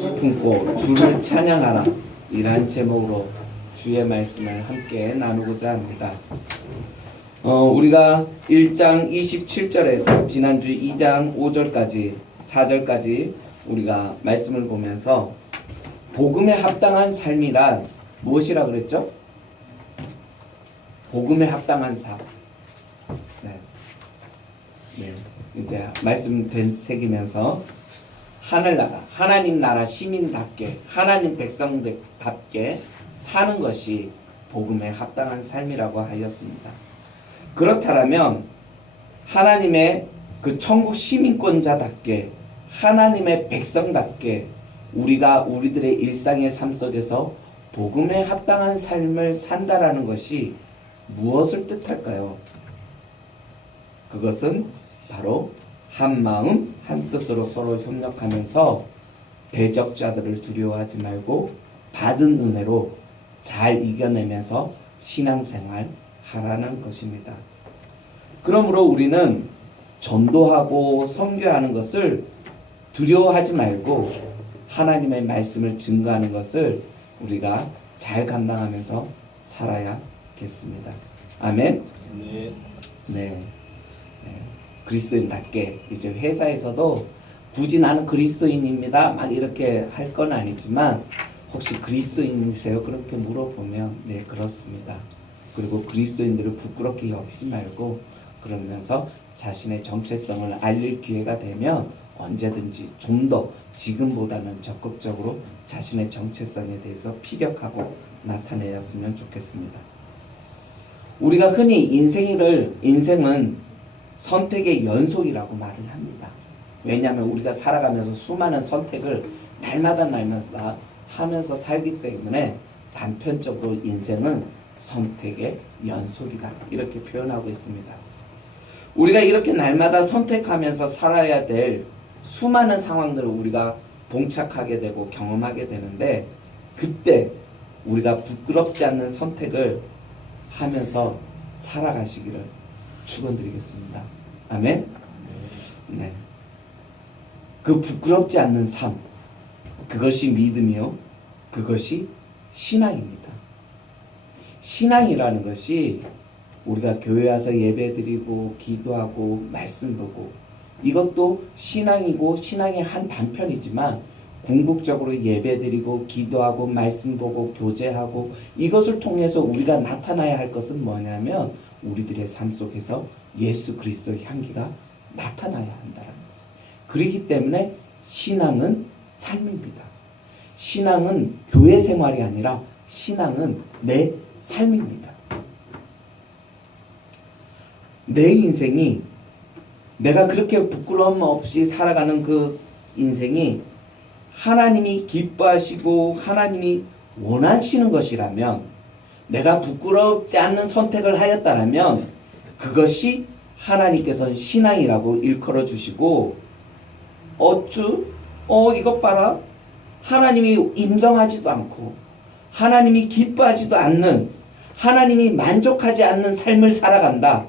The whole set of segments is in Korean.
품고 주를 찬양하라 이란 제목으로 주의 말씀을 함께 나누고자 합니다. 우리가 1장 27절에서 지난주 2장 5절까지 4절까지 우리가 말씀을 보면서 복음에 합당한 삶이란 무엇이라 그랬죠? 복음에 합당한 삶. 네. 이제 말씀 새기면서 하늘나라, 하나님 나라 시민답게, 하나님 백성답게 사는 것이 복음에 합당한 삶이라고 하였습니다. 그렇다면 하나님의 그 천국 시민권자답게, 하나님의 백성답게 우리가 우리들의 일상의 삶 속에서 복음에 합당한 삶을 산다라는 것이 무엇을 뜻할까요? 그것은 바로 한 마음 한 뜻으로 서로 협력하면서 대적자들을 두려워하지 말고 받은 은혜로 잘 이겨내면서 신앙생활 하라는 것입니다. 그러므로 우리는 전도하고 선교하는 것을 두려워하지 말고 하나님의 말씀을 증거하는 것을 우리가 잘 감당하면서 살아야겠습니다. 아멘. 네. 그리스도인답게 이제 회사에서도 굳이 나는 그리스도인입니다 막 이렇게 할 건 아니지만 혹시 그리스도인이세요? 그렇게 물어보면 네 그렇습니다. 그리고 그리스도인들을 부끄럽게 여기지 말고 그러면서 자신의 정체성을 알릴 기회가 되면 언제든지 좀 더 지금보다는 적극적으로 자신의 정체성에 대해서 피력하고 나타내었으면 좋겠습니다. 우리가 흔히 인생은 선택의 연속이라고 말을 합니다. 왜냐하면 우리가 살아가면서 수많은 선택을 날마다 하면서 살기 때문에 단편적으로 인생은 선택의 연속이다 이렇게 표현하고 있습니다. 우리가 이렇게 날마다 선택하면서 살아야 될 수많은 상황들을 우리가 봉착하게 되고 경험하게 되는데 그때 우리가 부끄럽지 않는 선택을 하면서 살아가시기를 축원드리겠습니다. 아멘. 네. 그 부끄럽지 않는 삶, 그것이 믿음이요, 그것이 신앙입니다. 신앙이라는 것이 우리가 교회 와서 예배드리고 기도하고 말씀 보고 이것도 신앙이고 신앙의 한 단편이지만 궁극적으로 예배드리고 기도하고 말씀 보고 교제하고 이것을 통해서 우리가 나타나야 할 것은 뭐냐면 우리들의 삶 속에서 예수 그리스도의 향기가 나타나야 한다는 거죠. 그렇기 때문에 신앙은 삶입니다. 신앙은 교회 생활이 아니라 신앙은 내 삶입니다. 내 인생이 내가 그렇게 부끄러움 없이 살아가는 그 인생이 하나님이 기뻐하시고 하나님이 원하시는 것이라면 내가 부끄럽지 않는 선택을 하였다면 그것이 하나님께서 신앙이라고 일컬어 주시고 이것 봐라 하나님이 인정하지도 않고 하나님이 기뻐하지도 않는 하나님이 만족하지 않는 삶을 살아간다.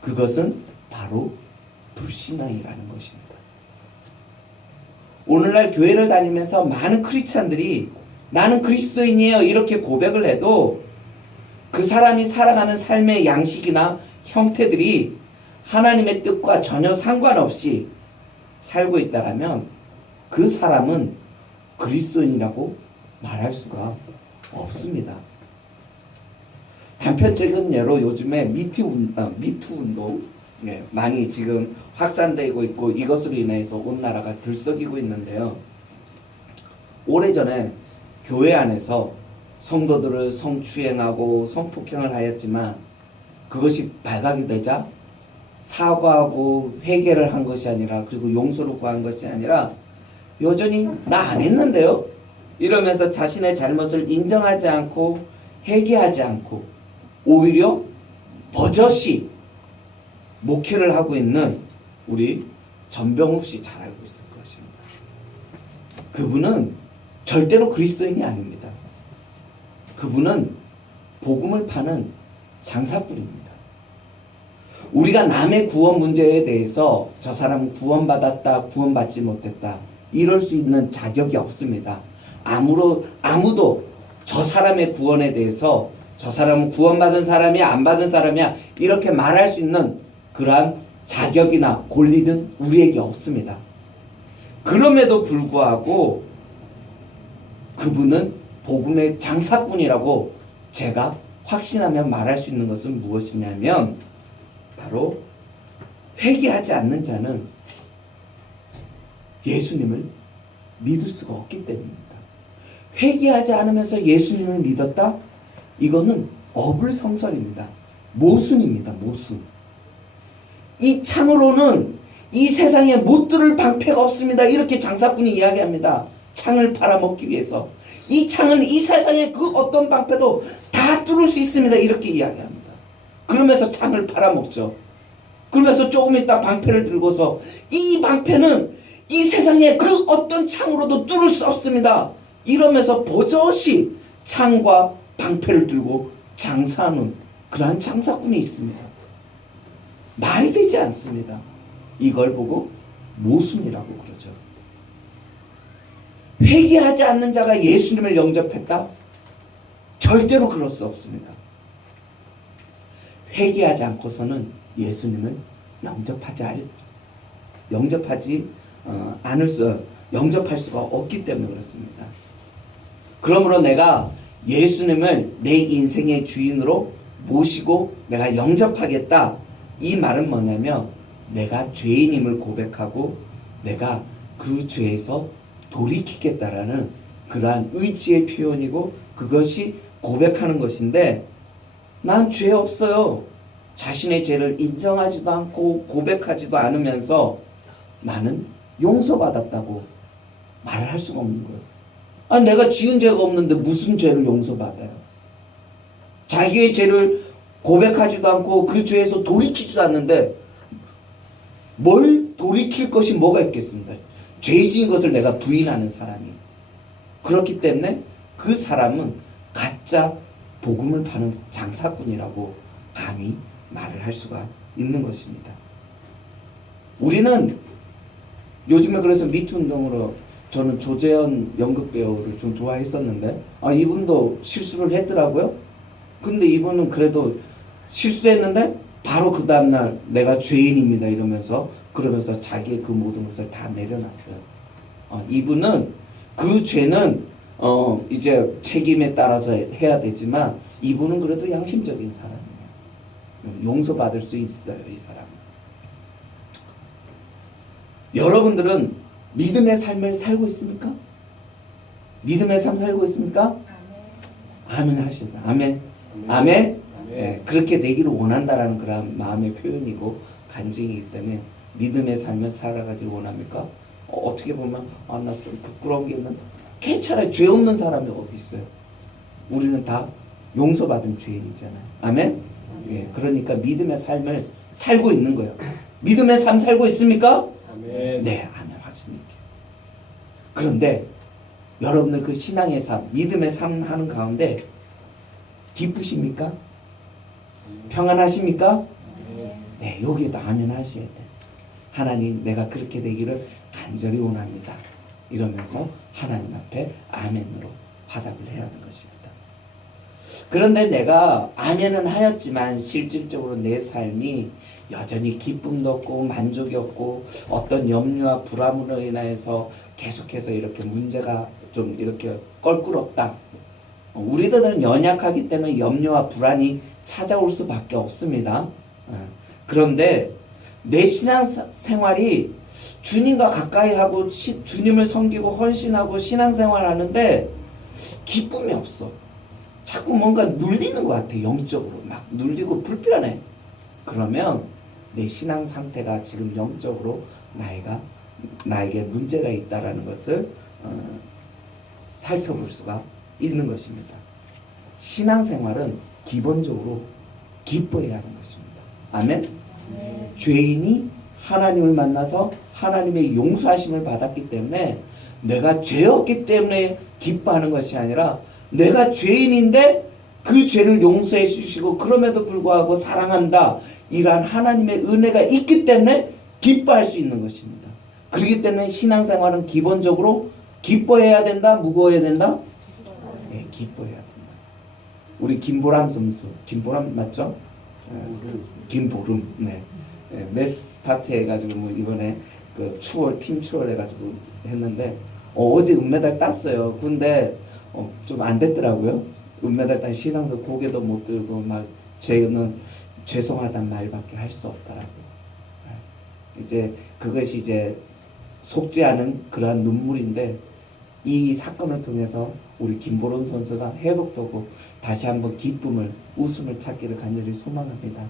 그것은 바로 불신앙이라는 것입니다. 오늘날 교회를 다니면서 많은 크리스찬들이 나는 그리스도인이에요 이렇게 고백을 해도 그 사람이 살아가는 삶의 양식이나 형태들이 하나님의 뜻과 전혀 상관없이 살고 있다면 그 사람은 그리스도인이라고 말할 수가 없습니다. 단편적인 예로 요즘에 미투 운동 많이 지금 확산되고 있고 이것으로 인해서 온 나라가 들썩이고 있는데요. 오래전에 교회 안에서 성도들을 성추행하고 성폭행을 하였지만 그것이 발각이 되자 사과하고 회개를 한 것이 아니라 그리고 용서를 구한 것이 아니라 여전히 나 안 했는데요? 이러면서 자신의 잘못을 인정하지 않고 회개하지 않고 오히려 버젓이 목회를 하고 있는 우리 전병욱 씨 잘 알고 있을 것입니다. 그분은 절대로 그리스도인이 아닙니다. 그분은 복음을 파는 장사꾼입니다. 우리가 남의 구원 문제에 대해서 저 사람은 구원받았다, 구원받지 못했다 이럴 수 있는 자격이 없습니다. 아무도 저 사람의 구원에 대해서 저 사람은 구원받은 사람이야 안 받은 사람이야 이렇게 말할 수 있는 그러한 자격이나 권리는 우리에게 없습니다. 그럼에도 불구하고 그분은 복음의 장사꾼이라고 제가 확신하며 말할 수 있는 것은 무엇이냐면 바로 회개하지 않는 자는 예수님을 믿을 수가 없기 때문입니다. 회개하지 않으면서 예수님을 믿었다? 이거는 어불성설입니다. 모순입니다. 모순. 이 창으로는 이 세상에 못 뚫을 방패가 없습니다. 이렇게 장사꾼이 이야기합니다. 창을 팔아먹기 위해서. 이 창은 이 세상에 그 어떤 방패도 다 뚫을 수 있습니다. 이렇게 이야기합니다. 그러면서 창을 팔아먹죠. 그러면서 조금 있다 방패를 들고서 이 방패는 이 세상에 그 어떤 창으로도 뚫을 수 없습니다. 이러면서 버젓이 창과 방패를 들고 장사하는 그러한 장사꾼이 있습니다. 말이 되지 않습니다. 이걸 보고 모순이라고 그러죠. 회개하지 않는 자가 예수님을 영접했다? 절대로 그럴 수 없습니다. 회개하지 않고서는 예수님을 영접할 수가 없기 때문에 그렇습니다. 그러므로 내가 예수님을 내 인생의 주인으로 모시고 내가 영접하겠다. 이 말은 뭐냐면 내가 죄인임을 고백하고 내가 그 죄에서 돌이키겠다라는 그러한 의지의 표현이고 그것이 고백하는 것인데 난 죄 없어요. 자신의 죄를 인정하지도 않고 고백하지도 않으면서 나는 용서받았다고 말을 할 수가 없는 거예요. 아니 내가 지은 죄가 없는데 무슨 죄를 용서받아요? 자기의 죄를 고백하지도 않고 그 죄에서 돌이키지도 않는데 뭘 돌이킬 것이 뭐가 있겠습니까? 죄 지은 것을 내가 부인하는 사람이. 그렇기 때문에 그 사람은 가짜 복음을 파는 장사꾼이라고 감히 말을 할 수가 있는 것입니다. 우리는 요즘에 그래서 미투 운동으로 저는 조재현 연극배우를 좀 좋아했었는데 이분도 실수를 했더라고요. 근데 이분은 그래도 실수했는데 바로 그 다음날 내가 죄인입니다 이러면서 그러면서 자기의 그 모든 것을 다 내려놨어요. 이분은 그 죄는 이제 책임에 따라서 해야 되지만 이분은 그래도 양심적인 사람이에요. 용서받을 수 있어요. 이 사람은. 여러분들은 믿음의 삶을 살고 있습니까? 믿음의 삶 살고 있습니까? 아멘 하시다. 아멘. 아멘. 네, 그렇게 되기를 원한다라는 그런 마음의 표현이고 간증이기 때문에 믿음의 삶을 살아가기를 원합니까? 어떻게 보면 나 좀 부끄러운 게 있는데 괜찮아요. 죄 없는 사람이 어디 있어요? 우리는 다 용서받은 죄인이잖아요. 아멘? 예, 그러니까 믿음의 삶을 살고 있는 거예요. 믿음의 삶 살고 있습니까? 아멘. 네, 아멘 확신있게. 그런데 여러분들 그 신앙의 삶, 믿음의 삶 하는 가운데 기쁘십니까? 평안하십니까? 네, 여기에도 아멘 하셔야 돼. 하나님, 내가 그렇게 되기를 간절히 원합니다. 이러면서 하나님 앞에 아멘으로 화답을 해야 하는 것입니다. 그런데 내가 아멘은 하였지만 실질적으로 내 삶이 여전히 기쁨도 없고 만족이 없고 어떤 염려와 불안으로 인해서 계속해서 이렇게 문제가 좀 이렇게 껄끄럽다. 우리들은 연약하기 때문에 염려와 불안이 찾아올 수밖에 없습니다. 그런데 내 신앙생활이 주님과 가까이 하고 주님을 섬기고 헌신하고 신앙생활을 하는데 기쁨이 없어. 자꾸 뭔가 눌리는 것 같아. 영적으로 막 눌리고 불편해. 그러면 내 신앙 상태가 지금 영적으로 나에게 문제가 있다라는 것을 살펴볼 수가 있는 것입니다. 신앙생활은 기본적으로 기뻐해야 하는 것입니다. 아멘? 죄인이 하나님을 만나서 하나님의 용서하심을 받았기 때문에 내가 죄였기 때문에 기뻐하는 것이 아니라 내가 죄인인데 그 죄를 용서해 주시고 그럼에도 불구하고 사랑한다. 이러한 하나님의 은혜가 있기 때문에 기뻐할 수 있는 것입니다. 그렇기 때문에 신앙생활은 기본적으로 기뻐해야 된다, 무거워야 된다? 네, 기뻐해야 된다. 우리 김보람 선수, 김보람 맞죠? 김보름, 네. 네, 메스타트 해가지고 뭐 이번에 그 추월 팀 추월 해가지고 했는데 어제 은메달 땄어요. 근데 좀 안 됐더라고요. 은메달 딴 시상서 고개도 못 들고 막 저는 죄송하단 말밖에 할 수 없더라고요. 이제 그것이 이제 속지 않은 그러한 눈물인데 이 사건을 통해서 우리 김보론 선수가 회복되고 다시 한번 기쁨을 웃음을 찾기를 간절히 소망합니다.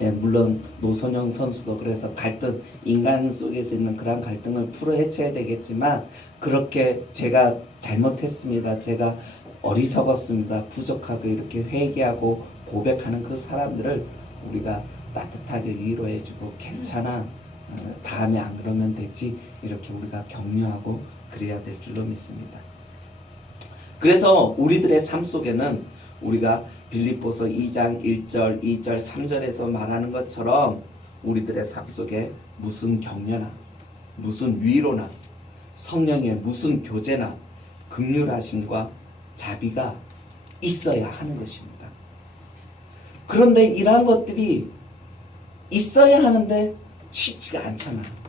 예, 물론 노선영 선수도 그래서 갈등, 인간 속에서 있는 그런 갈등을 풀어 헤쳐야 되겠지만 그렇게 제가 잘못했습니다. 제가 어리석었습니다. 부족하고 이렇게 회개하고 고백하는 그 사람들을 우리가 따뜻하게 위로해주고 괜찮아, 다음에 안 그러면 되지, 이렇게 우리가 격려하고 그래야 될 줄로 믿습니다. 그래서 우리들의 삶 속에는 우리가 빌립보서 2장 1절, 2절, 3절에서 말하는 것처럼 우리들의 삶 속에 무슨 격려나 무슨 위로나 성령의 무슨 교제나 긍휼하심과 자비가 있어야 하는 것입니다. 그런데 이러한 것들이 있어야 하는데 쉽지가 않잖아요.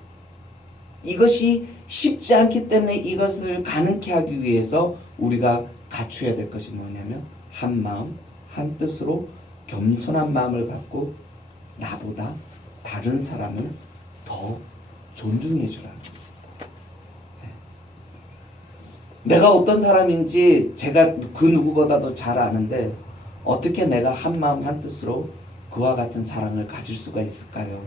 이것이 쉽지 않기 때문에 이것을 가능케 하기 위해서 우리가 갖춰야 될 것이 뭐냐면 한 마음 한 뜻으로 겸손한 마음을 갖고 나보다 다른 사람을 더 존중해 주라는 겁니다. 내가 어떤 사람인지 제가 그 누구보다도 잘 아는데 어떻게 내가 한 마음 한 뜻으로 그와 같은 사랑을 가질 수가 있을까요?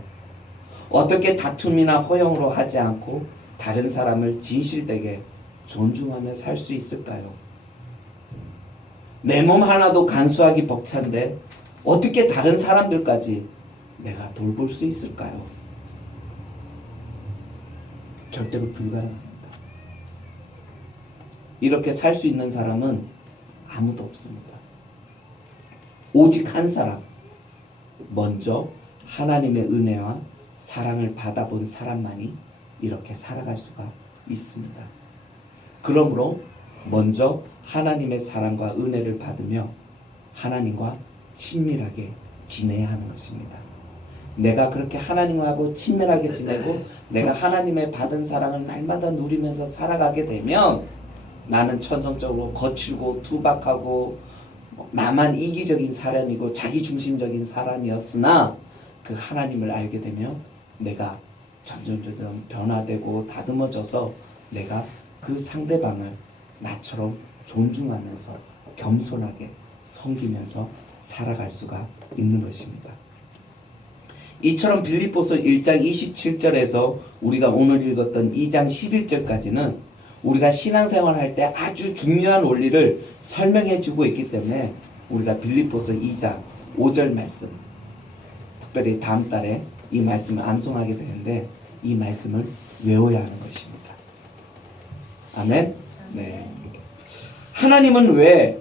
어떻게 다툼이나 허용으로 하지 않고 다른 사람을 진실되게 존중하며 살 수 있을까요? 내 몸 하나도 간수하기 벅찬데 어떻게 다른 사람들까지 내가 돌볼 수 있을까요? 절대로 불가능합니다. 이렇게 살 수 있는 사람은 아무도 없습니다. 오직 한 사람, 먼저 하나님의 은혜와 사랑을 받아본 사람만이 이렇게 살아갈 수가 있습니다. 그러므로 먼저 하나님의 사랑과 은혜를 받으며 하나님과 친밀하게 지내야 하는 것입니다. 내가 그렇게 하나님하고 친밀하게 지내고 내가 하나님의 받은 사랑을 날마다 누리면서 살아가게 되면 나는 천성적으로 거칠고 투박하고 나만 이기적인 사람이고 자기중심적인 사람이었으나 그 하나님을 알게 되면 내가 점점 변화되고 다듬어져서 내가 그 상대방을 나처럼 존중하면서 겸손하게 섬기면서 살아갈 수가 있는 것입니다. 이처럼 빌립보서 1장 27절에서 우리가 오늘 읽었던 2장 11절까지는 우리가 신앙생활 할 때 아주 중요한 원리를 설명해 주고 있기 때문에 우리가 빌립보서 2장 5절 말씀, 특별히 다음 달에 이 말씀을 암송하게 되는데 이 말씀을 외워야 하는 것입니다. 아멘. 네. 하나님은 왜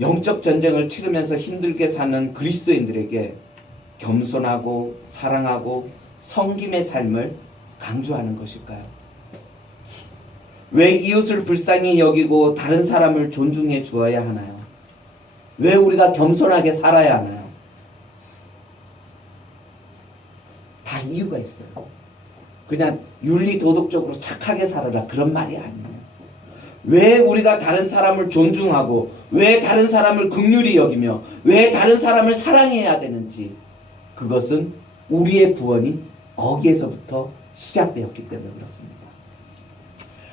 영적 전쟁을 치르면서 힘들게 사는 그리스도인들에게 겸손하고 사랑하고 섬김의 삶을 강조하는 것일까요? 왜 이웃을 불쌍히 여기고 다른 사람을 존중해 주어야 하나요? 왜 우리가 겸손하게 살아야 하나요? 다 이유가 있어요. 그냥 윤리 도덕적으로 착하게 살아라 그런 말이 아니에요. 왜 우리가 다른 사람을 존중하고 왜 다른 사람을 긍휼히 여기며 왜 다른 사람을 사랑해야 되는지, 그것은 우리의 구원이 거기에서부터 시작되었기 때문에 그렇습니다.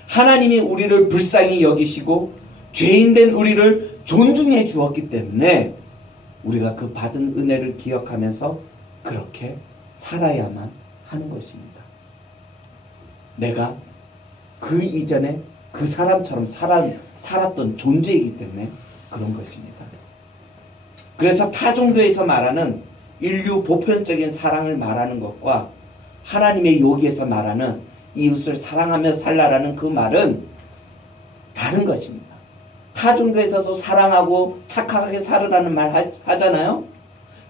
하나님이 우리를 불쌍히 여기시고 죄인된 우리를 존중해 주었기 때문에 우리가 그 받은 은혜를 기억하면서 그렇게 살아야만 하는 것입니다. 내가 그 이전에 그 사람처럼 살았던 존재이기 때문에 그런 것입니다. 그래서 타종교에서 말하는 인류 보편적인 사랑을 말하는 것과 하나님의 여기에서 말하는 이웃을 사랑하며 살라라는 그 말은 다른 것입니다. 타종교에서도 사랑하고 착하게 살으라는 말 하잖아요.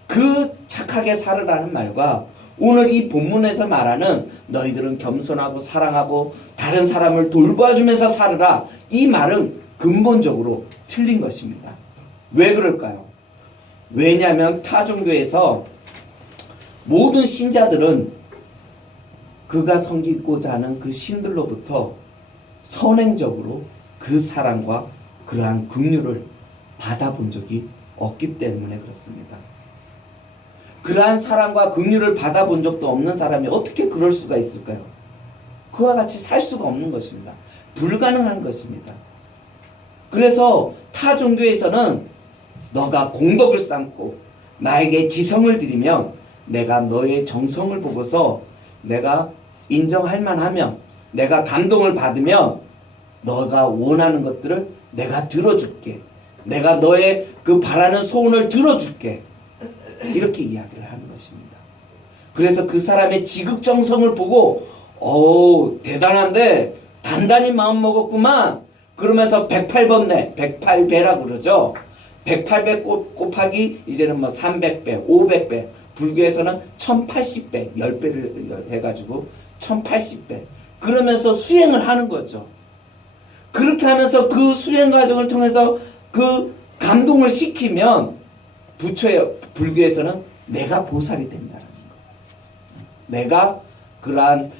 그 착하게 살으라는 말과 오늘 이 본문에서 말하는 너희들은 겸손하고 사랑하고 다른 사람을 돌봐주면서 살으라, 이 말은 근본적으로 틀린 것입니다. 왜 그럴까요? 왜냐하면 타 종교에서 모든 신자들은 그가 섬기고자 하는 그 신들로부터 선행적으로 그 사랑과 그러한 긍휼을 받아본 적이 없기 때문에 그렇습니다. 그러한 사랑과 긍휼을 받아본 적도 없는 사람이 어떻게 그럴 수가 있을까요? 그와 같이 살 수가 없는 것입니다. 불가능한 것입니다. 그래서 타 종교에서는 너가 공덕을 쌓고 나에게 지성을 드리면 내가 너의 정성을 보고서 내가 인정할 만하면, 내가 감동을 받으면 너가 원하는 것들을 내가 들어줄게. 내가 너의 그 바라는 소원을 들어줄게. 이렇게 이야기를 하는 것입니다. 그래서 그 사람의 지극정성을 보고 대단한데 단단히 마음먹었구만 그러면서 108번뇌, 108배라고 그러죠. 108배 곱하기 이제는 뭐 300배, 500배, 불교에서는 1080배, 10배를 해가지고 1080배 그러면서 수행을 하는 거죠. 그렇게 하면서 그 수행 과정을 통해서 그 감동을 시키면 불교에서는 내가 보살이 된다는 거. 내가 그러한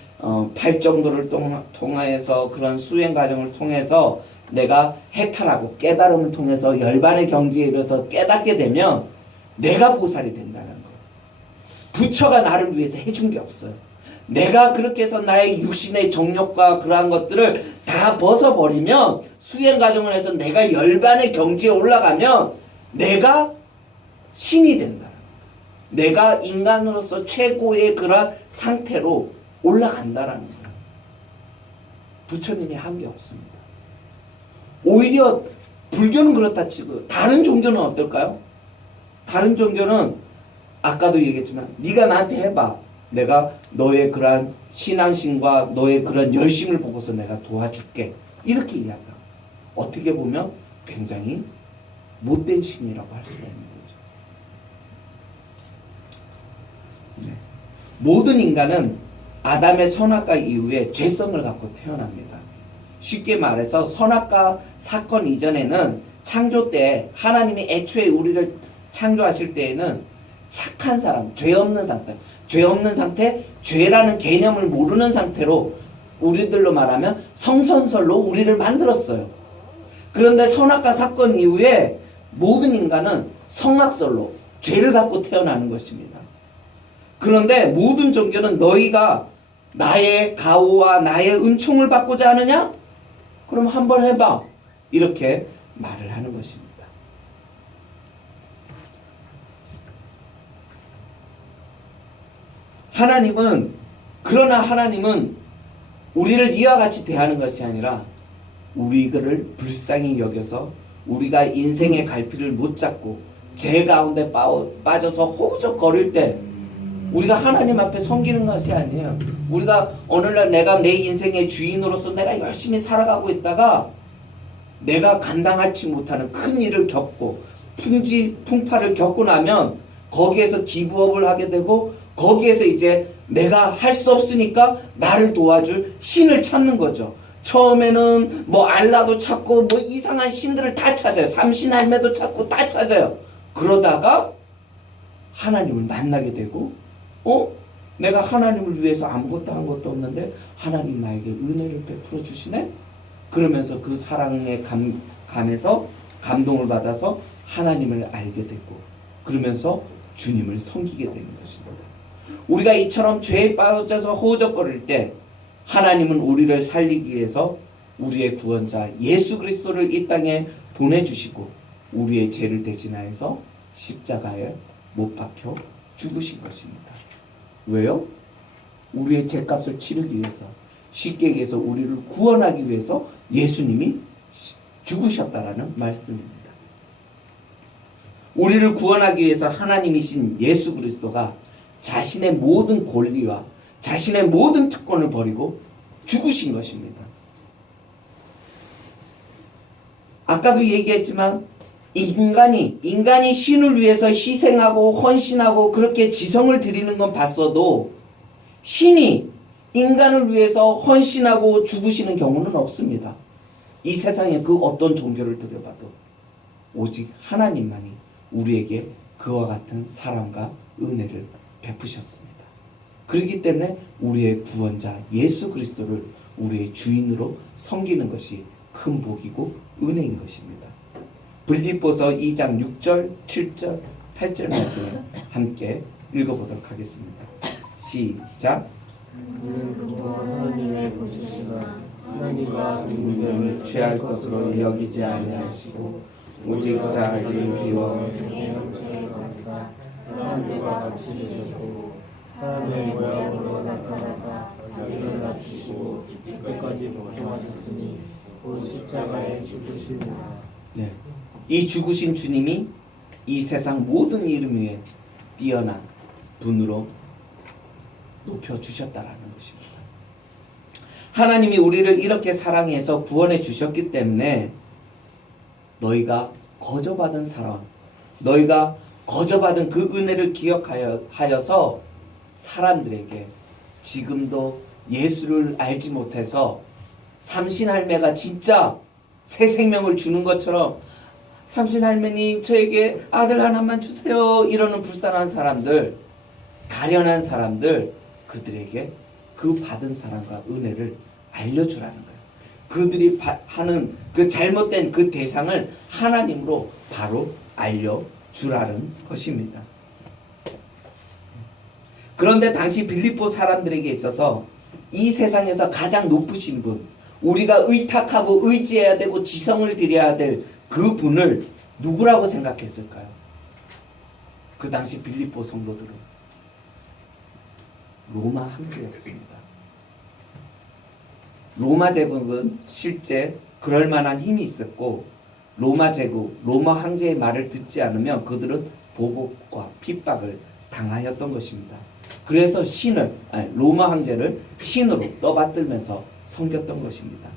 팔정도를 통해서 그런 수행 과정을 통해서 내가 해탈하고 깨달음을 통해서 열반의 경지에 이르러서 깨닫게 되면 내가 보살이 된다는 거. 부처가 나를 위해서 해준 게 없어요. 내가 그렇게 해서 나의 육신의 정욕과 그러한 것들을 다 벗어버리면 수행 과정을 해서 내가 열반의 경지에 올라가면 내가 신이 된다. 내가 인간으로서 최고의 그런 상태로 올라간다라는 거예요. 부처님이 한 게 없습니다. 오히려 불교는 그렇다 치고 다른 종교는 어떨까요? 다른 종교는 아까도 얘기했지만 네가 나한테 해봐. 내가 너의 그러한 신앙심과 너의 그런 열심을 보고서 내가 도와줄게. 이렇게 이야기합니다. 어떻게 보면 굉장히 못된 신이라고 할 수가 있는 거죠. 모든 인간은 아담의 선악과 이후에 죄성을 갖고 태어납니다. 쉽게 말해서 선악과 사건 이전에는 창조 때 하나님이 애초에 우리를 창조하실 때에는 착한 사람, 죄 없는 상태, 죄라는 개념을 모르는 상태로 우리들로 말하면 성선설로 우리를 만들었어요. 그런데 선악과 사건 이후에 모든 인간은 성악설로 죄를 갖고 태어나는 것입니다. 그런데 모든 종교는 너희가 나의 가호와 나의 은총을 받고자 하느냐? 그럼 한번 해봐. 이렇게 말을 하는 것입니다. 그러나 하나님은 우리를 이와 같이 대하는 것이 아니라 우리를 불쌍히 여겨서 우리가 인생의 갈피를 못 잡고 죄 가운데 빠져서 허우적거릴 때 우리가 하나님 앞에 섬기는 것이 아니에요. 우리가 오늘날 내가 내 인생의 주인으로서 내가 열심히 살아가고 있다가 내가 감당하지 못하는 큰 일을 겪고 풍파를 겪고 나면 거기에서 기부업을 하게 되고 거기에서 이제 내가 할 수 없으니까 나를 도와줄 신을 찾는 거죠. 처음에는 뭐 알라도 찾고 뭐 이상한 신들을 다 찾아요. 삼신할매도 찾고 다 찾아요. 그러다가 하나님을 만나게 되고 내가 하나님을 위해서 아무것도 한 것도 없는데 하나님 나에게 은혜를 베풀어 주시네? 그러면서 그 사랑의 감에서 감동을 받아서 하나님을 알게 되고 그러면서 주님을 섬기게 되는 것입니다. 우리가 이처럼 죄에 빠져서 허우적거릴 때 하나님은 우리를 살리기 위해서 우리의 구원자 예수 그리스도를 이 땅에 보내주시고 우리의 죄를 대신하여서 십자가에 못 박혀 죽으신 것입니다. 왜요? 우리의 죄값을 치르기 위해서, 쉽게 얘기해서 우리를 구원하기 위해서 예수님이 죽으셨다라는 말씀입니다. 우리를 구원하기 위해서 하나님이신 예수 그리스도가 자신의 모든 권리와 자신의 모든 특권을 버리고 죽으신 것입니다. 아까도 얘기했지만 인간이 신을 위해서 희생하고 헌신하고 그렇게 지성을 드리는 건 봤어도 신이 인간을 위해서 헌신하고 죽으시는 경우는 없습니다. 이 세상에 그 어떤 종교를 들여봐도 오직 하나님만이 우리에게 그와 같은 사랑과 은혜를 베푸셨습니다. 그렇기 때문에 우리의 구원자 예수 그리스도를 우리의 주인으로 섬기는 것이 큰 복이고 은혜인 것입니다. 빌립보서 2장 6절, 7절, 8절 말씀을 함께 읽어보도록 하겠습니다. 시작. 우리는 그와 하나님의 보시지만 하나님과 누구를 취할 것으로 여기지 아니하시고 오직 자기를 비워 사람들과 같이 되셨고 사람의 모양으로 나타나사 자기를 낮추시고 죽기까지 복종하셨으니 곧 십자가에 죽으시니라. 네. 이 죽으신 주님이 이 세상 모든 이름 위에 뛰어난 분으로 높여주셨다라는 것입니다. 하나님이 우리를 이렇게 사랑해서 구원해 주셨기 때문에 너희가 거저받은 사랑, 너희가 거저받은 그 은혜를 기억하여서 사람들에게 지금도 예수를 알지 못해서 삼신할매가 진짜 새 생명을 주는 것처럼 삼신할매님 저에게 아들 하나만 주세요 이러는 불쌍한 사람들, 가련한 사람들, 그들에게 그 받은 사랑과 은혜를 알려주라는 거예요. 그들이 하는 그 잘못된 그 대상을 하나님으로 바로 알려주라는 것입니다. 그런데 당시 빌립보 사람들에게 있어서 이 세상에서 가장 높으신 분, 우리가 의탁하고 의지해야 되고 지성을 드려야 될 그 분을 누구라고 생각했을까요? 그 당시 빌립보 성도들은 로마 황제였습니다. 로마 제국은 실제 그럴 만한 힘이 있었고 로마 제국, 로마 황제의 말을 듣지 않으면 그들은 보복과 핍박을 당하였던 것입니다. 그래서 로마 황제를 신으로 떠받들면서 섬겼던 것입니다.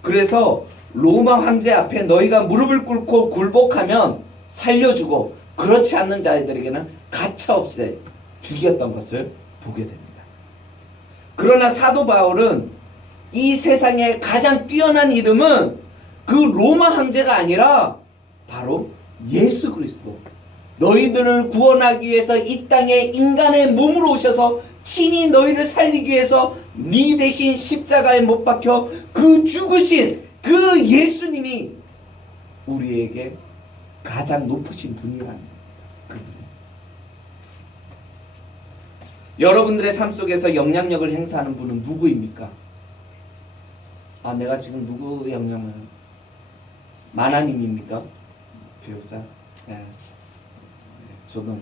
그래서 로마 황제 앞에 너희가 무릎을 꿇고 굴복하면 살려주고 그렇지 않는 자들에게는 가차없이 죽였던 것을 보게 됩니다. 그러나 사도 바울은 이 세상에 가장 뛰어난 이름은 그 로마 황제가 아니라 바로 예수 그리스도, 너희들을 구원하기 위해서 이 땅에 인간의 몸으로 오셔서 친히 너희를 살리기 위해서 네 대신 십자가에 못 박혀 그 죽으신 그 예수님이 우리에게 가장 높으신 분이라는 그분. 여러분들의 삶 속에서 영향력을 행사하는 분은 누구입니까? 내가 지금 누구 영향을? 마나님입니까? 배우자? 네. 저는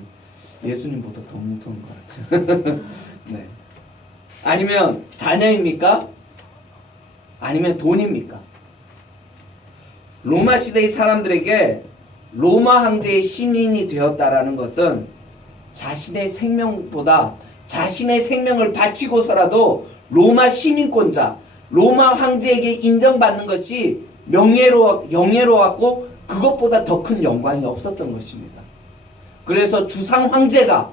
예수님보다 더 무서운 것 같아요. 네. 아니면 자녀입니까? 아니면 돈입니까? 로마 시대의 사람들에게 로마 황제의 시민이 되었다라는 것은 자신의 생명보다 자신의 생명을 바치고서라도 로마 시민권자, 로마 황제에게 인정받는 것이 영예로웠고 그것보다 더 큰 영광이 없었던 것입니다. 그래서 주상 황제가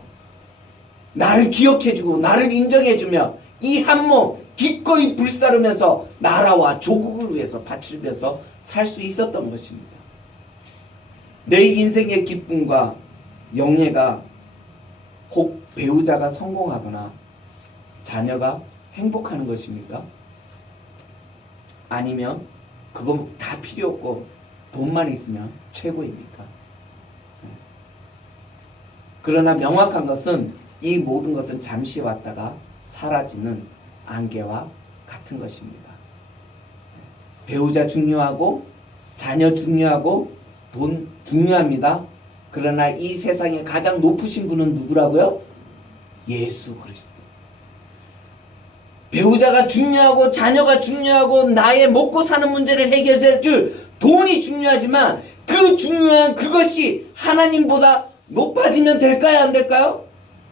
나를 기억해주고 나를 인정해주며 이 한 몸 기꺼이 불사르면서 나라와 조국을 위해서 바치면서 살 수 있었던 것입니다. 내 인생의 기쁨과 영예가 혹 배우자가 성공하거나 자녀가 행복하는 것입니까? 아니면 그건 다 필요 없고 돈만 있으면 최고입니까? 그러나 명확한 것은 이 모든 것은 잠시 왔다가 사라지는 안개와 같은 것입니다. 배우자 중요하고 자녀 중요하고 돈 중요합니다. 그러나 이 세상에 가장 높으신 분은 누구라고요? 예수 그리스도. 배우자가 중요하고 자녀가 중요하고 나의 먹고 사는 문제를 해결해 줄 돈이 중요하지만 그 중요한 그것이 하나님보다 높아지면 될까요? 안 될까요?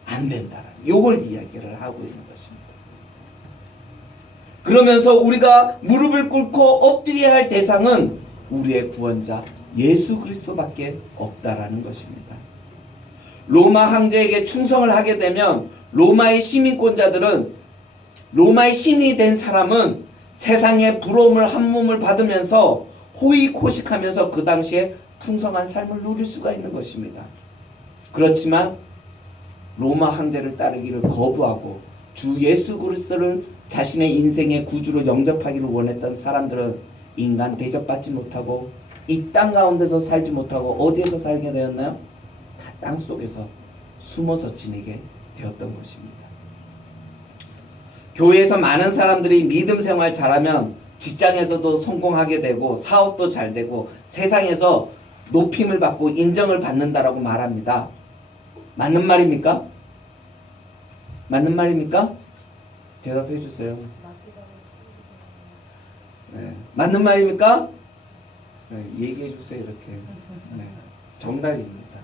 안 된다. 요걸 이야기를 하고 있는 것입니다. 그러면서 우리가 무릎을 꿇고 엎드려야 할 대상은 우리의 구원자 예수 그리스도밖에 없다라는 것입니다. 로마 황제에게 충성을 하게 되면 로마의 시민권자들은, 로마의 시민이 된 사람은 세상의 부러움을 한 몸을 받으면서 호의호식하면서 그 당시에 풍성한 삶을 누릴 수가 있는 것입니다. 그렇지만 로마 황제를 따르기를 거부하고 주 예수 그리스도를 자신의 인생의 구주로 영접하기를 원했던 사람들은 인간 대접받지 못하고 이 땅 가운데서 살지 못하고 어디에서 살게 되었나요? 다 땅 속에서 숨어서 지내게 되었던 것입니다. 교회에서 많은 사람들이 믿음 생활 잘하면 직장에서도 성공하게 되고 사업도 잘 되고 세상에서 높임을 받고 인정을 받는다라고 말합니다. 맞는 말입니까? 맞는 말입니까? 대답해 주세요. 네. 맞는 말입니까? 네, 얘기해 주세요. 이렇게. 네. 정답입니다.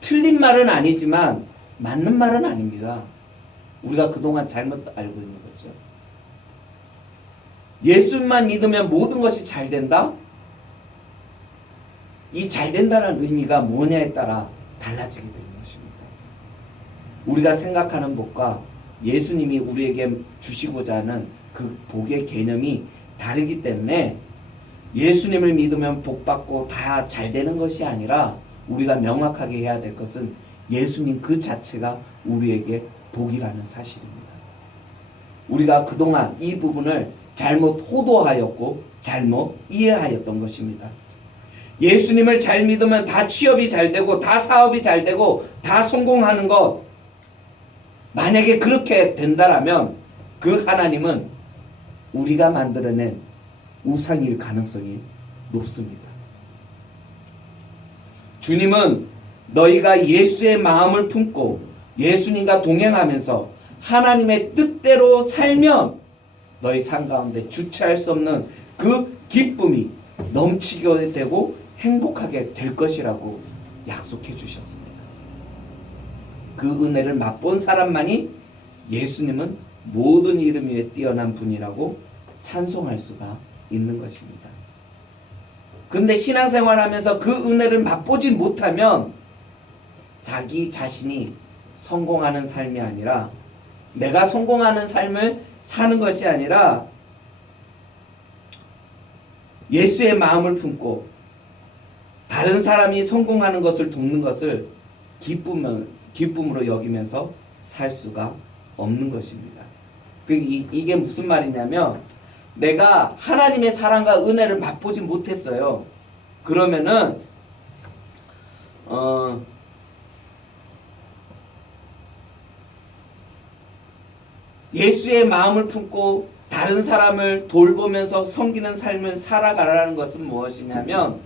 틀린 말은 아니지만 맞는 말은 아닙니다. 우리가 그동안 잘못 알고 있는 거죠. 예수만 믿으면 모든 것이 잘 된다? 이 잘 된다는 의미가 뭐냐에 따라 달라지게 되는 것입니다. 우리가 생각하는 복과 예수님이 우리에게 주시고자 하는 그 복의 개념이 다르기 때문에 예수님을 믿으면 복받고 다 잘 되는 것이 아니라 우리가 명확하게 해야 될 것은 예수님 그 자체가 우리에게 복이라는 사실입니다. 우리가 그동안 이 부분을 잘못 호도하였고 잘못 이해하였던 것입니다. 예수님을 잘 믿으면 다 취업이 잘 되고 다 사업이 잘 되고 다 성공하는 것, 만약에 그렇게 된다라면 그 하나님은 우리가 만들어낸 우상일 가능성이 높습니다. 주님은 너희가 예수의 마음을 품고 예수님과 동행하면서 하나님의 뜻대로 살면 너희 삶 가운데 주체할 수 없는 그 기쁨이 넘치게 되고 행복하게 될 것이라고 약속해 주셨습니다. 그 은혜를 맛본 사람만이 예수님은 모든 이름 위에 뛰어난 분이라고 찬송할 수가 있는 것입니다. 근데 신앙생활하면서 그 은혜를 맛보지 못하면 자기 자신이 성공하는 삶이 아니라, 내가 성공하는 삶을 사는 것이 아니라 예수의 마음을 품고 다른 사람이 성공하는 것을 돕는 것을 기쁨으로 여기면서 살 수가 없는 것입니다. 이게 무슨 말이냐면, 내가 하나님의 사랑과 은혜를 맛보지 못했어요. 그러면은 예수의 마음을 품고 다른 사람을 돌보면서 섬기는 삶을 살아가라는 것은 무엇이냐면,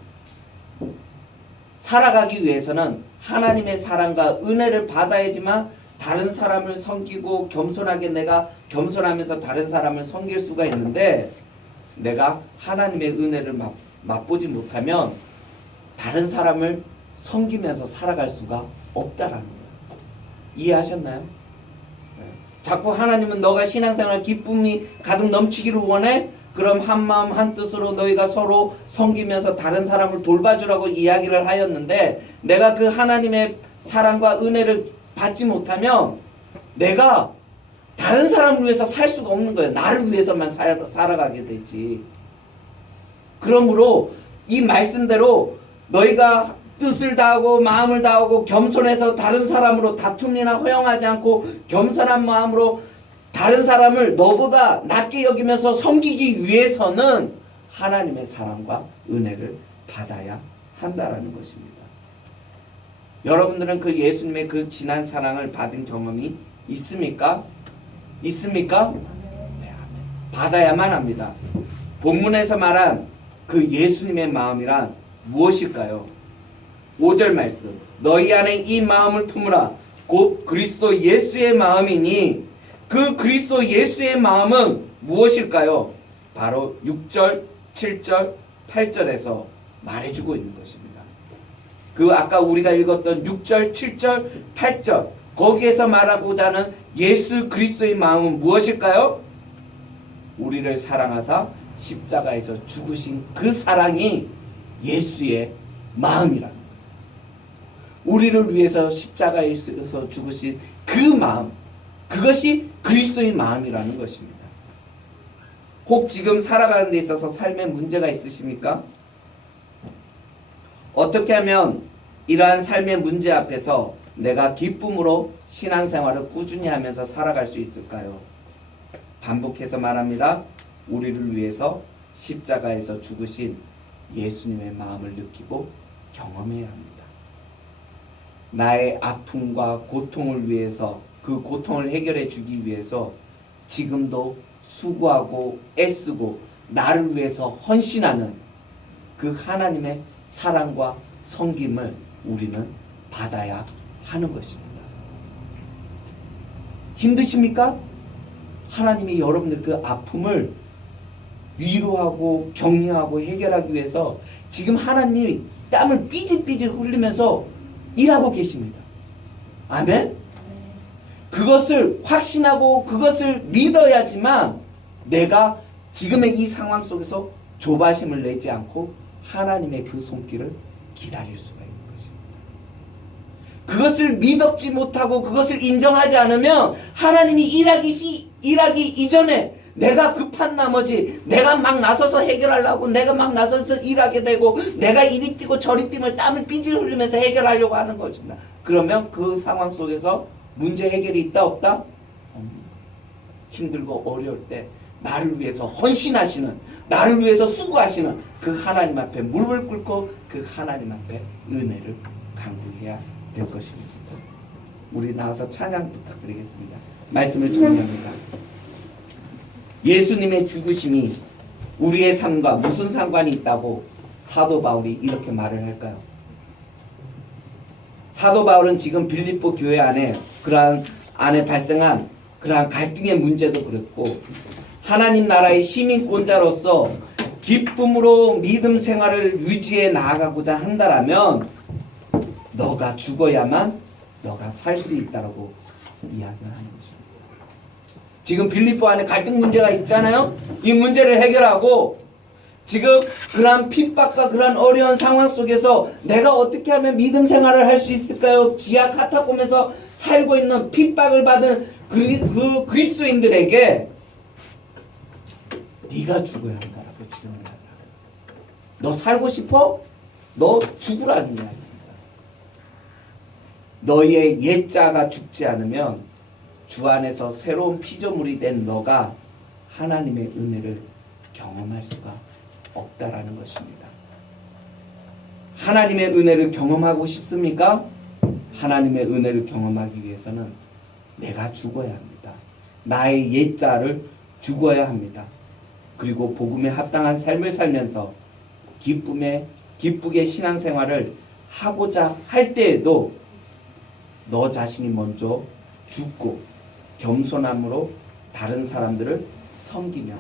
살아가기 위해서는 하나님의 사랑과 은혜를 받아야지만 다른 사람을 섬기고 겸손하게 내가 겸손하면서 다른 사람을 섬길 수가 있는데, 내가 하나님의 은혜를 맛보지 못하면 다른 사람을 섬기면서 살아갈 수가 없다라는 거예요. 이해하셨나요? 자꾸 하나님은 너가 신앙생활 기쁨이 가득 넘치기를 원해? 그럼 한마음 한뜻으로 너희가 서로 섬기면서 다른 사람을 돌봐주라고 이야기를 하였는데, 내가 그 하나님의 사랑과 은혜를 받지 못하면 내가 다른 사람을 위해서 살 수가 없는 거예요. 나를 위해서만 살아가게 되지. 그러므로 이 말씀대로 너희가 뜻을 다하고 마음을 다하고 겸손해서 다른 사람으로 다툼이나 허용하지 않고 겸손한 마음으로 다른 사람을 너보다 낮게 여기면서 섬기기 위해서는 하나님의 사랑과 은혜를 받아야 한다라는 것입니다. 여러분들은 그 예수님의 그 진한 사랑을 받은 경험이 있습니까? 있습니까? 네, 받아야만 합니다. 본문에서 말한 그 예수님의 마음이란 무엇일까요? 5절 말씀, 너희 안에 이 마음을 품으라 곧 그리스도 예수의 마음이니, 그 그리스도 예수의 마음은 무엇일까요? 바로 6절, 7절, 8절에서 말해주고 있는 것입니다. 그 아까 우리가 읽었던 6절, 7절, 8절 거기에서 말하고자 하는 예수 그리스도의 마음은 무엇일까요? 우리를 사랑하사 십자가에서 죽으신 그 사랑이 예수의 마음이라는 거예요. 우리를 위해서 십자가에서 죽으신 그 마음, 그것이 그리스도의 마음이라는 것입니다. 혹 지금 살아가는 데 있어서 삶에 문제가 있으십니까? 어떻게 하면 이러한 삶의 문제 앞에서 내가 기쁨으로 신앙생활을 꾸준히 하면서 살아갈 수 있을까요? 반복해서 말합니다. 우리를 위해서 십자가에서 죽으신 예수님의 마음을 느끼고 경험해야 합니다. 나의 아픔과 고통을 위해서, 그 고통을 해결해 주기 위해서 지금도 수고하고 애쓰고 나를 위해서 헌신하는 그 하나님의 사랑과 섬김을 우리는 받아야 하는 것입니다. 힘드십니까? 하나님이 여러분들 그 아픔을 위로하고 격려하고 해결하기 위해서 지금 하나님이 땀을 삐질삐질 흘리면서 일하고 계십니다. 아멘? 그것을 확신하고 그것을 믿어야지만 내가 지금의 이 상황 속에서 조바심을 내지 않고 하나님의 그 손길을 기다릴 수가 있는 것입니다. 그것을 믿지 못하고 그것을 인정하지 않으면 하나님이 일하기 이전에 내가 급한 나머지 내가 막 나서서 해결하려고, 내가 막 나서서 일하게 되고, 내가 이리 뛰고 저리 뛰면 땀을 삐질 흘리면서 해결하려고 하는 것입니다. 그러면 그 상황 속에서 문제 해결이 있다 없다? 힘들고 어려울 때 나를 위해서 헌신하시는, 나를 위해서 수고하시는 그 하나님 앞에 무릎을 꿇고 그 하나님 앞에 은혜를 간구해야 될 것입니다. 우리 나와서 찬양 부탁드리겠습니다. 말씀을 정리합니다. 예수님의 죽으심이 우리의 삶과 무슨 상관이 있다고 사도 바울이 이렇게 말을 할까요? 사도 바울은 지금 빌립보 교회 안에 발생한 그러한 갈등의 문제도 그렇고, 하나님 나라의 시민권자로서 기쁨으로 믿음 생활을 유지해 나아가고자 한다라면 너가 죽어야만 너가 살 수 있다라고 이야기를 하는 것입니다. 지금 빌립보 안에 갈등 문제가 있잖아요. 이 문제를 해결하고 지금 그러한 핍박과 그러한 어려운 상황 속에서 내가 어떻게 하면 믿음 생활을 할 수 있을까요? 지하 카타콤에서 살고 있는 핍박을 받은 그 그리스도인들에게 네가 죽어야 한다라고 지금 이야기합니다. 너 살고 싶어? 너 죽으라는 이야기입니다. 너희의 옛자가 죽지 않으면 주 안에서 새로운 피조물이 된 너가 하나님의 은혜를 경험할 수가 없다라는 것입니다. 하나님의 은혜를 경험하고 싶습니까? 하나님의 은혜를 경험하기 위해서는 내가 죽어야 합니다. 나의 옛자를 죽어야 합니다. 그리고 복음에 합당한 삶을 살면서 기쁘게 신앙생활을 하고자 할 때에도 너 자신이 먼저 죽고 겸손함으로 다른 사람들을 섬기며